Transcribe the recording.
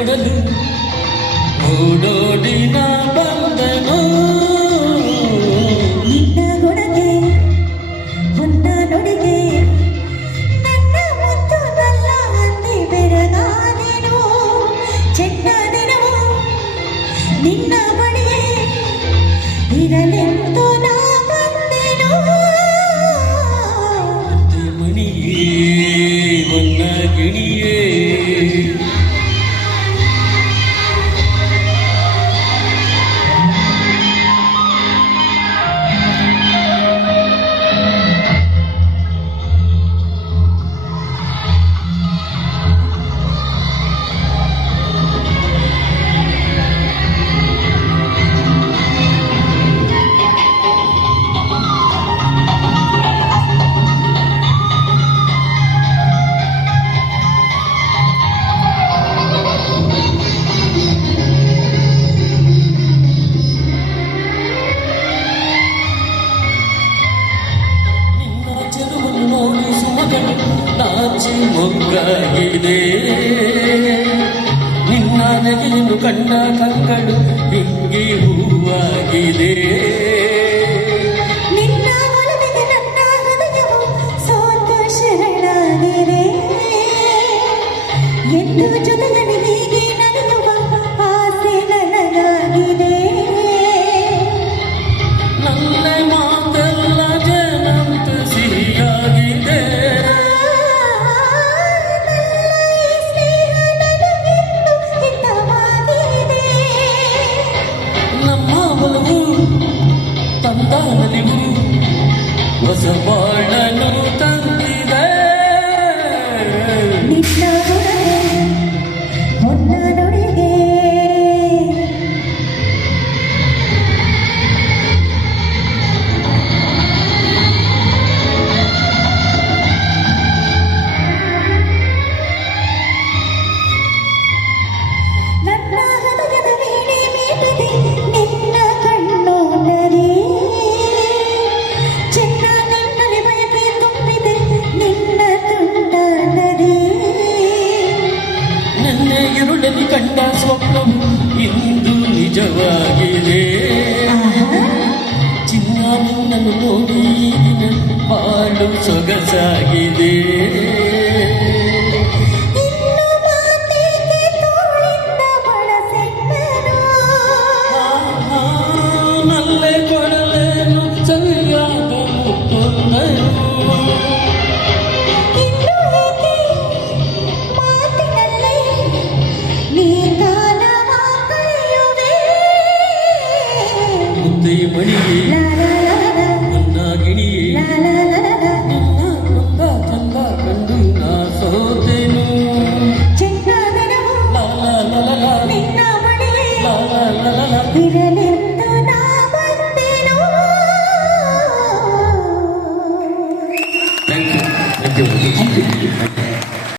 ಕೊಡಲು ಓಡೋಡಿ ನಾ ಬಂದನು. ನಿನ್ನ ಗುಣಗೆ ಹೊನ್ನ ನುಡಿಗೆ ನನ್ನ ಮುತ್ತು ನಲ್ಲ ಅಂದಿ ಬೆರಗಾದೆನು. ಚೆನ್ನ ದಿನವು ನಿನ್ನ ಬಳಿಯೇ ಇರಲೆಂದು ನಾ ಬಂದೆನು. ಮಣಿಯೇ ಹೊನ್ನ ಗಿಣಿಯೇ ನಾಚಿ ಮೊಗ್ಗಾಗಿದೆ. ನಿನ್ನ ನಗೆಯನ್ನು ಕಂಡ ಕಂಗಳು ಹಿಂಗಿ ಹೂವಾಗಿದೆ. ನಿನ್ನ ಒಲವಿಗೆ ನನ್ನ ಹೃದಯವು ಸೋತು ಶರಣಾಗಿದೆ. ಎಂದು ಜೊತೆಗೆ